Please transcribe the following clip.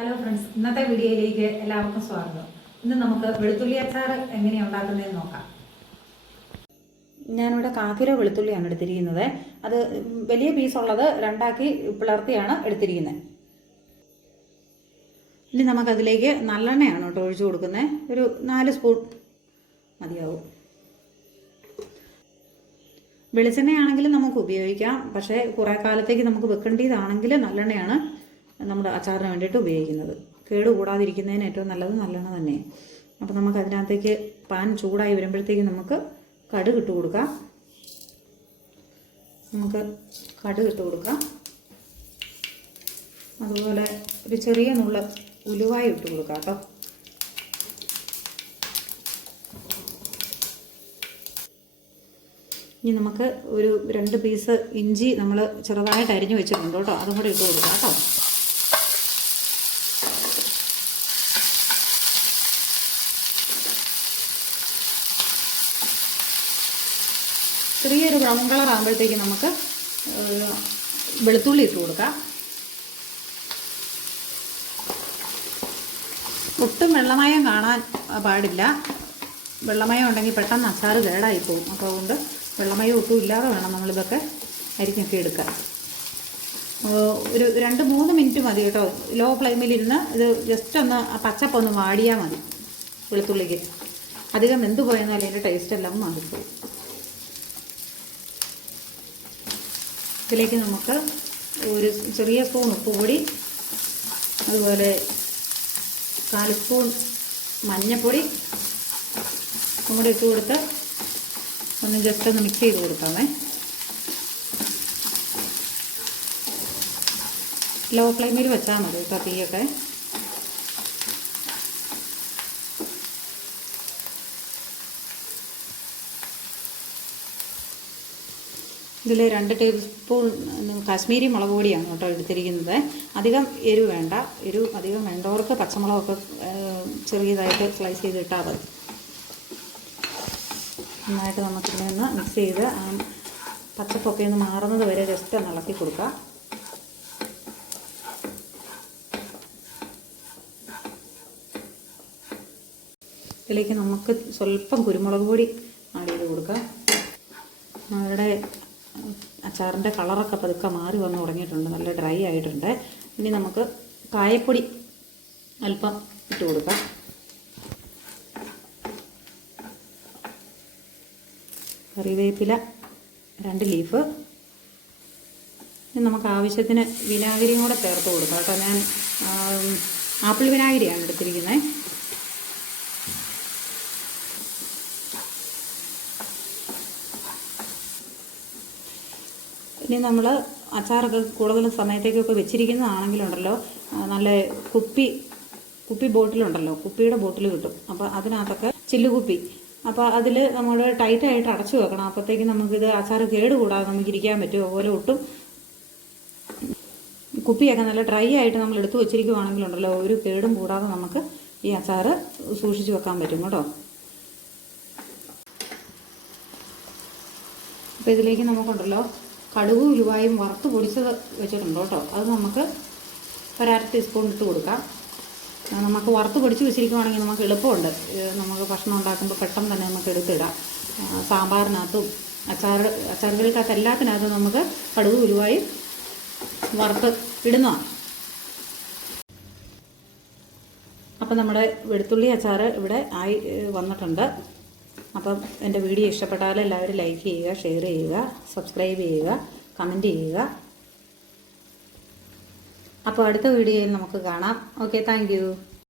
Hello friends ഇന്നത്തെ വീഡിയോയിലേക്ക് എല്ലാവർക്കും സ്വാഗതം. ഇന്ന് നമുക്ക് വെളുത്തുള്ളി അച്ചാർ എങ്ങനെയാണ് ഉണ്ടാക്കുന്നതെന്ന് നോക്കാം. ഞാനിവിടെ കാക്കിര വെളുത്തുള്ളിയാണ് എടുത്തിരിക്കുന്നത്. അത് വലിയ പീസുള്ളത് രണ്ടാക്കി പിളർത്തിയാണ് എടുത്തിരിക്കുന്നത്. ഇനി നമുക്കതിലേക്ക് നല്ലെണ്ണയാണ് കേട്ടോ ഒഴിച്ചു കൊടുക്കുന്നത്. ഒരു നാല് സ്പൂൺ മതിയാവും. വെളിച്ചെണ്ണയാണെങ്കിലും നമുക്ക് ഉപയോഗിക്കാം. പക്ഷേ കുറേ കാലത്തേക്ക് നമുക്ക് വെക്കേണ്ടതാണെങ്കിൽ നല്ലെണ്ണയാണ് നമ്മുടെ അച്ചാറിന് വേണ്ടിയിട്ട് ഉപയോഗിക്കുന്നത്. കേട് കൂടാതിരിക്കുന്നതിന് ഏറ്റവും നല്ലത് നല്ലെണ്ണ തന്നെ. അപ്പോൾ നമുക്ക് അതിനകത്തേക്ക് പാൻ ചൂടായി വരുമ്പോഴത്തേക്ക് നമുക്ക് കടുക് ഇട്ട് കൊടുക്കാം. നമുക്ക് കടുക് ഇട്ട് കൊടുക്കാം. അതുപോലെ ഒരു ചെറിയ നുള്ള ഉലുവായി ഇട്ട് കൊടുക്കാം കേട്ടോ. ഇനി നമുക്ക് ഒരു രണ്ട് പീസ് ഇഞ്ചി നമ്മൾ ചെറുതായിട്ട് അരിഞ്ഞു വെച്ചിട്ടുണ്ട് കേട്ടോ. അതും കൂടെ ഇട്ട് കൊടുക്കാം കേട്ടോ. ചെറിയൊരു ബ്രൗൺ കളർ ആകുമ്പോഴത്തേക്ക് നമുക്ക് വെളുത്തുള്ളി ഇട്ട് കൊടുക്കാം. ഒട്ടും വെള്ളമയം കാണാൻ പാടില്ല. വെള്ളമയം ഉണ്ടെങ്കിൽ പെട്ടെന്ന് അച്ചാർ കേടായി പോകും. അപ്പോൾ അതുകൊണ്ട് വെള്ളമയം ഒട്ടും ഇല്ലാതെ വേണം നമ്മളിതൊക്കെ അരിഞ്ഞൊക്കെ എടുക്കാൻ. ഒരു രണ്ട് മൂന്ന് മിനിറ്റ് മതി കേട്ടോ. ലോ ഫ്ലെയിമിലിരുന്ന് ഇത് ജസ്റ്റ് ഒന്ന് പച്ചപ്പ് ഒന്ന് വാടിയാൽ മതി വെളുത്തുള്ളിക്ക്. അധികം വെന്ത് പോയെന്നാൽ അതിന്റെ ടേസ്റ്റ് എല്ലാം മാറിപ്പോയി ഇതിലേക്ക് നമുക്ക് ഒരു ചെറിയ സ്പൂൺ ഉപ്പ് പൊടി അതുപോലെ കാൽ സ്പൂൺ മഞ്ഞൾപ്പൊടി കൂടി ഇട്ട് കൊടുത്ത് ഒന്ന് ജസ്റ്റ് ഒന്ന് മിക്സ് ചെയ്ത് കൊടുക്കാമേ ലോ ഫ്ലെയിമിൽ വെച്ചാൽ മതി കേട്ടോ തീയൊക്കെ. ഇതിൽ രണ്ട് ടേബിൾ സ്പൂൺ കാശ്മീരി മുളക് പൊടിയാണ് കേട്ടോ എടുത്തിരിക്കുന്നത്. അധികം എരിവ് വേണ്ട. എരിവ് അധികം വേണ്ടവർക്ക് പച്ചമുളകൊക്കെ ചെറിയതായിട്ട് സ്ലൈസ് ചെയ്ത് ഇട്ടാൽ മതി. നന്നായിട്ട് നമുക്കിതിനെ ഒന്ന് മിക്സ് ചെയ്ത് പച്ചപ്പൊക്കെ ഒന്ന് മാറുന്നത് വരെ ജസ്റ്റ് ഒന്ന് ഇളക്കി കൊടുക്കുക ഇതിലേക്ക് നമുക്ക് സ്വല്പം കുരുമുളക് പൊടി ആഡ് ചെയ്ത് കൊടുക്കാം. അവരുടെ അച്ചാറിന്റെ കളറൊക്കെ പതുക്കെ മാറി വന്ന് തുടങ്ങിയിട്ടുണ്ട്. നല്ല ഡ്രൈ ആയിട്ടുണ്ട്. ഇനി നമുക്ക് കായപ്പൊടി അല്പം ഇട്ട് കൊടുക്കാം. കറിവേപ്പില രണ്ട് ലീഫ് ഇനി നമുക്ക് ആവശ്യത്തിന് വിനാഗിരിയും കൂടെ ചേർത്ത് കൊടുക്കാം കേട്ടോ. ഞാൻ ആപ്പിൾ വിനാഗിരിയാണ് എടുത്തിരിക്കുന്നത് ഇനി നമ്മൾ അച്ചാറൊക്കെ കൂടുതൽ സമയത്തേക്കൊക്കെ വെച്ചിരിക്കുന്നതാണെങ്കിലുണ്ടല്ലോ നല്ല കുപ്പി കുപ്പി ബോട്ടിലുണ്ടല്ലോ കുപ്പിയുടെ ബോട്ടിൽ കിട്ടും. അപ്പോൾ അതിനകത്തൊക്കെ ചില്ലുകുപ്പി. അപ്പോൾ അതിൽ നമ്മൾ ടൈറ്റായിട്ട് അടച്ചു വെക്കണം. അപ്പോഴത്തേക്ക് നമുക്കിത് അച്ചാർ കേട് കൂടാതെ നമുക്ക് ഇരിക്കാൻ പറ്റും. അതുപോലെ ഒട്ടും കുപ്പിയൊക്കെ നല്ല ഡ്രൈ ആയിട്ട് നമ്മൾ എടുത്തു വെച്ചിരിക്കുവാണെങ്കിലുണ്ടല്ലോ ഒരു കേടും കൂടാതെ നമുക്ക് ഈ അച്ചാർ സൂക്ഷിച്ചു വെക്കാൻ പറ്റും കേട്ടോ. അപ്പോൾ ഇതിലേക്ക് നമുക്കുണ്ടല്ലോ കടുകും ഉലുവായും വറുത്ത് പൊടിച്ചത് വെച്ചിട്ടുണ്ട് കേട്ടോ. അത് നമുക്ക് ഒരര ടീസ്പൂൺ ഇട്ട് കൊടുക്കാം. നമുക്ക് വറുത്ത് പൊടിച്ച് വെച്ചിരിക്കുവാണെങ്കിൽ നമുക്ക് എളുപ്പമുണ്ട്. നമുക്ക് ഭക്ഷണം ഉണ്ടാക്കുമ്പോൾ പെട്ടെന്ന് തന്നെ നമുക്ക് എടുത്തിടാം. സാമ്പാറിനകത്തും അച്ചാർ അച്ചാറുകൾക്കകത്ത് എല്ലാത്തിനകത്തും നമുക്ക് കടുക് ഉലുവായും വറുത്ത് ഇടുന്നതാണ്. അപ്പം നമ്മുടെ വെളുത്തുള്ളി അച്ചാർ ഇവിടെ ആയി വന്നിട്ടുണ്ട്. അപ്പം എന്റെ വീഡിയോ ഇഷ്ടപ്പെട്ടാൽ എല്ലാവരും ലൈക്ക് ചെയ്യുക ഷെയർ ചെയ്യുക സബ്സ്ക്രൈബ് ചെയ്യുക കമന്റ് ചെയ്യുക. അപ്പോൾ അടുത്ത വീഡിയോയിൽ നമുക്ക് കാണാം. Okay thank